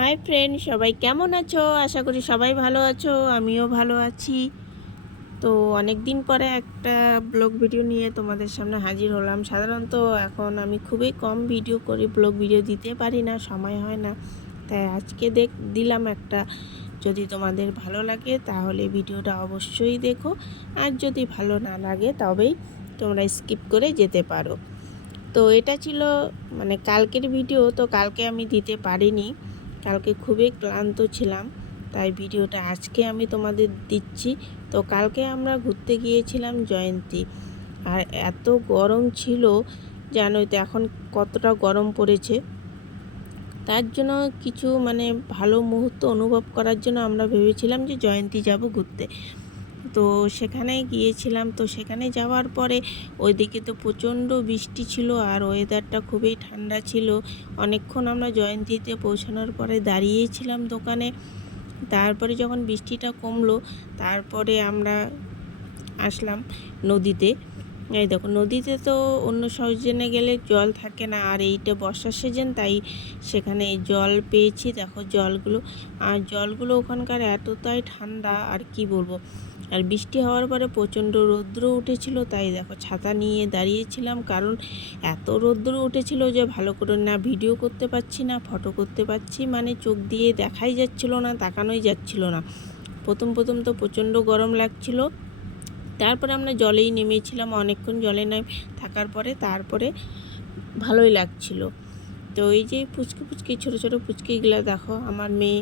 Hi friend সবাই কেমন আছো? আশা করি সবাই ভালো আছো, আমিও ভালো আছি। তো অনেক দিন পরে একটা ব্লগ ভিডিও নিয়ে তোমাদের সামনে হাজির হলাম। সাধারণত এখন আমি খুবই কম ভিডিও করি, ব্লগ ভিডিও দিতে পারি না, সময় হয় না। তাই আজকে দেখ, দিলাম একটা। যদি তোমাদের ভালো লাগে তাহলে ভিডিওটা অবশ্যই দেখো। আর যদি ভালো না লাগে তবেই তোমরা স্কিপ করে যেতে পারো। তো এটা ছিল মানে কালকের ভিডিও, তো কালকে আমি দিতে পারিনি। কালকে খুবই ক্লান্ত ছিলাম, তাই ভিডিওটা আজকে আমি তোমাদের দিচ্ছি। তো কালকে আমরা ঘুরতে গিয়েছিলাম জয়ন্তী, আর এত গরম ছিল জানোই তো এখন কতটা গরম পড়েছে। তার জন্য কিছু মানে ভালো মুহূর্ত অনুভব করার জন্য আমরা ভেবেছিলাম যে জয়ন্তী যাব ঘুরতে। তো সেখানে গিয়েছিলাম। তো সেখানে যাওয়ার পরে ওইদিকে তো প্রচণ্ড বৃষ্টি ছিল আর ওয়েদারটা খুবই ঠান্ডা ছিল। অনেকক্ষণ আমরা জয়ন্তীতে পৌঁছানোর পরে দাঁড়িয়েছিলাম দোকানে। তারপরে যখন বৃষ্টিটা কমলো, তারপরে আমরা আসলাম নদীতে। এই দেখো, নদীতে তো অন্য সজনে গেলে জল থাকে না আর এইটা বর্ষার সিজন তাই সেখানে জল পেয়েছি। দেখো জলগুলো, আর জলগুলো ওখানকার এতটাই ঠান্ডা, আর কি বলব? আর বৃষ্টি হওয়ার পরে প্রচণ্ড রৌদ্র উঠেছিল, তাই দেখো ছাতা নিয়ে দাঁড়িয়েছিলাম। কারণ এত রৌদ্র উঠেছিল যে ভালো করে না ভিডিও করতে পারছি না, ফটো করতে পারছি মানে চোখ দিয়ে দেখাই যাচ্ছিল না, তাকানোই যাচ্ছিল না। প্রথম প্রথম তো প্রচণ্ড গরম লাগছিল। তারপরে আমরা জলেই নেমেছিলাম, অনেকক্ষণ জলে নেমে থাকার পরে তারপরে ভালোই লাগছিল। তো এই যে পুচকি পুচকি, ছোটো ছোটো পুচকিগুলো দেখো, আমার মেয়ে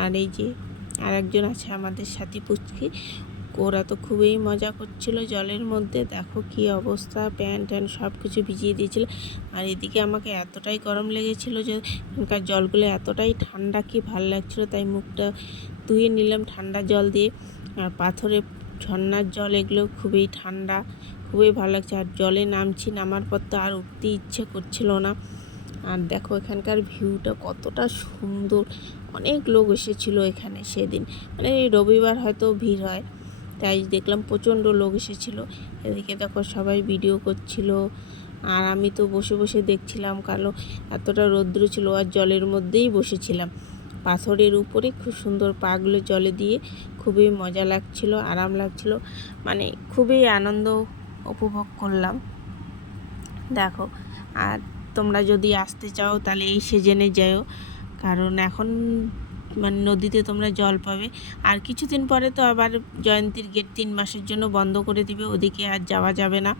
আর এই যে আর একজন আছে আমাদের সাথী পুচকি। ওরা তো খুবই মজা করছিল জলের মধ্যে। দেখো কি অবস্থা প্যান্ট ট্যান্ট সব কিছু ভিজিয়ে দিয়েছিল। আর এদিকে আমাকে এতটাই গরম লেগেছিল যে ওখানকার জলগুলো এতটাই ঠান্ডা কি ভালো লাগছিল। তাই মুখটা ধুয়ে নিলাম ঠান্ডা জল দিয়ে। আর পাথরে ঝর্নার জল, এগুলো খুবই ঠান্ডা, খুবই ভালো লাগছে। আর জলে নামছি, নামার পর তো আর উঠতে ইচ্ছে করছিল না। আর দেখো এখানকার ভিউটা কতটা সুন্দর। অনেক লোক এসেছিল এখানে সেদিন। মানে রবিবার হয়তো ভিড় হয়, তাই দেখলাম প্রচণ্ড লোক এসেছিল। এদিকে দেখো সবাই ভিডিও করছিল, আর আমি তো বসে বসে দেখছিলাম কালো এতটা রৌদ্র ছিল আর জলের মধ্যেই বসেছিলাম। পাথরের উপরে খুব সুন্দর পাগুলো জলে দিয়ে খুবই মজা লাগছিল, আরাম লাগছিল। মানে খুবই আনন্দ উপভোগ করলাম। দেখো, আর তোমরা যদি আসতে চাও, তাহলে এই সিজনে যাও কারণ এখন মানে নদীতে তোমরা জল পাবে। আর কিছুদিন পরে তো আবার জয়ন্তীর গেট তিন মাসের জন্য বন্ধ করে দিবে, ওদিকে আর যাওয়া যাবে না।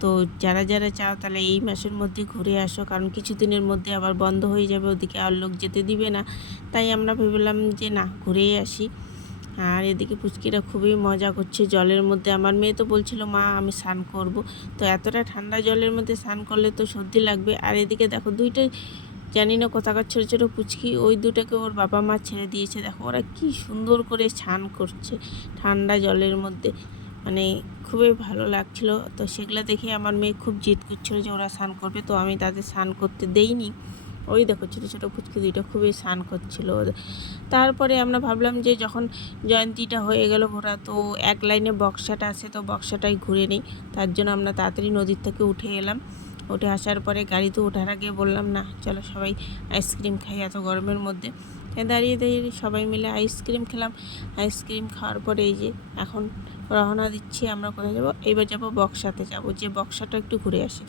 তো যারা যারা চাও, তাহলে এই মাসের মধ্যে ঘুরে আসো। কারণ কিছুদিনের মধ্যে আবার বন্ধ হয়ে যাবে, ওদিকে আর লোক যেতে দিবে না। তাই আমরা ভেবেলাম যে না, ঘুরেই আসি। আর এদিকে পুচকিরা খুবই মজা করছে জলের মধ্যে। আমার মেয়ে তো বলছিল, মা, আমি স্নান করব। তো এতটা ঠান্ডা জলের মধ্যে স্নান করলে তো সর্দি লাগবে। আর এদিকে দেখো, দুইটা জানি না কোথাকার ছোটো ছোটো পুচকি, ওই দুটাকে ওর বাবা মা ছেড়ে দিয়েছে। দেখো, ওরা কি সুন্দর করে স্নান করছে ঠান্ডা জলের মধ্যে। মানে খুবই ভালো লাগছিল। তো সেগুলো দেখে আমার মেয়ে খুব জিদ করছিল যে ওরা স্নান করবে। তো আমি তাদের স্নান করতে দেইনি। ওই দেখো ছোটো ছোটো পুচকি দুইটা খুবই স্নান করছিল। তারপরে আমরা ভাবলাম যে যখন জয়ন্তীটা হয়ে গেল ঘোরা তো এক লাইনে বক্সাটা আছে, তো বক্সাটাই ঘুরে নিই। তার জন্য আমরা তাড়াতাড়ি নদীর থেকে উঠে এলাম। উঠে আসার পরে গাড়িতে ওঠার আগে বললাম, না, চলো সবাই আইসক্রিম খাই এত গরমের মধ্যে। দাঁড়িয়ে দাঁড়িয়ে সবাই মিলে আইসক্রিম খেলাম। আইসক্রিম খাওয়ার পরে এই যে এখন রওনা দিচ্ছি, আমরা কোথায় যাব? এবার যাব বক্সাতে যাব। যে বক্সাটা একটু ঘুরে আসি।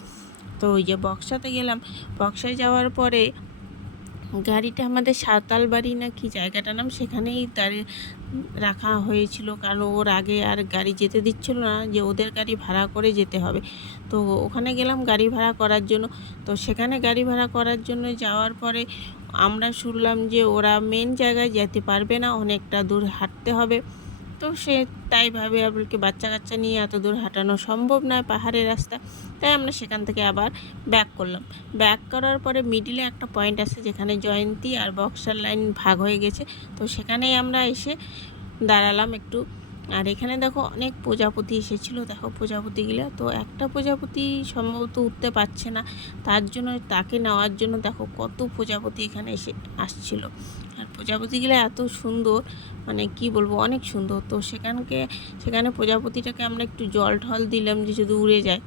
তো ওই যে বক্সাতে গেলাম। বক্সায় যাওয়ার পরে গাড়িটা আমাদের সাঁওতাল বাড়ি না কি জায়গাটা নাম সেখানেই দাঁড়িয়ে রাখা হয়েছিল। কারণ ওর আগে আর গাড়ি যেতে দিচ্ছিল না যে ওদের গাড়ি ভাড়া করে যেতে হবে। তো ওখানে গেলাম গাড়ি ভাড়া করার জন্য। তো সেখানে গাড়ি ভাড়া করার জন্য যাওয়ার পরে আমরা শুনলাম যে ওরা মেন জায়গায় যেতে পারবে না, অনেকটা দূর হাঁটতে হবে। তো সে তাই ভাবে আপনাকে বাচ্চা কাচ্চা নিয়ে এত দূর হাঁটানো সম্ভব নয়, পাহাড়ের রাস্তা। তাই আমরা সেখান থেকে আবার ব্যাক করলাম। ব্যাক করার পরে মিডিলে একটা পয়েন্ট আছে যেখানে জয়ন্তী আর বক্সার লাইন ভাগ হয়ে গেছে। তো সেখানেই আমরা এসে দাঁড়ালাম একটু। আর এখানে দেখো অনেক প্রজাপতি এসেছিল। দেখো প্রজাপতিগুলো। তো একটা প্রজাপতি সম্ভবত উঠতে পারছে না। তার জন্য তাকে নেওয়ার জন্য দেখো কত প্রজাপতি এখানে এসে আসছিল। আর প্রজাপতিগুলো এত সুন্দর মানে কি বলব, অনেক সুন্দর। তো সেখানকে, সেখানে প্রজাপতিটাকে আমরা একটু জল ঠল দিলাম যে যদি উড়ে যায়।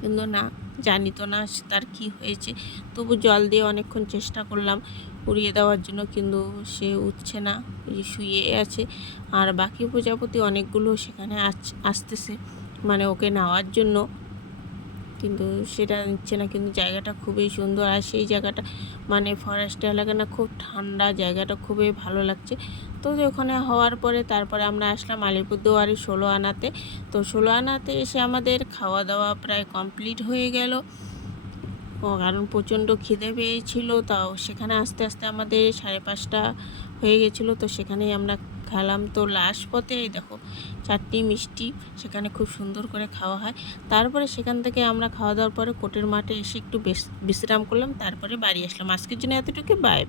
কিন্তু না, জানি তো না তার কি হয়েছে। তবু জল দিয়ে অনেকক্ষণ চেষ্টা করলাম উড়িয়ে দেওয়ার জন্য, কিন্তু সে উঠছে না শুয়ে আছে। আর বাকি প্রজাপতি অনেকগুলো সেখানে আস- আসতেছে মানে ওকে নেওয়ার জন্য। কিন্তু সেটা নিচ্ছে না। কিন্তু জায়গাটা খুবই সুন্দর আর সেই জায়গাটা মানে ফরেস্ট এলাকা না, খুব ঠান্ডা জায়গাটা, খুবই ভালো লাগছে। তো ওখানে হওয়ার পরে তারপরে আমরা আসলাম আলিপুরদুয়ারে ষোলো আনাতে তো ষোলো আনাতে এসে আমাদের খাওয়া দাওয়া প্রায় কমপ্লিট হয়ে গেল। কারণ প্রচণ্ড খিদে পেয়েছিল, তাও সেখানে আস্তে আস্তে আমাদের সাড়ে পাঁচটা হয়ে গেছিল, তো সেখানেই আমরা খেলাম। তো লাস্ট পথে এই দেখো, চারটি মিষ্টি সেখানে খুব সুন্দর করে খাওয়া হয়। তারপরে সেখান থেকে আমরা খাওয়া দাওয়ার পরে কোটের মাঠে এসে একটু বেশ- বিশ্রাম করলাম, তারপরে বাড়ি আসলাম। আজকের জন্য এতটুকু বাই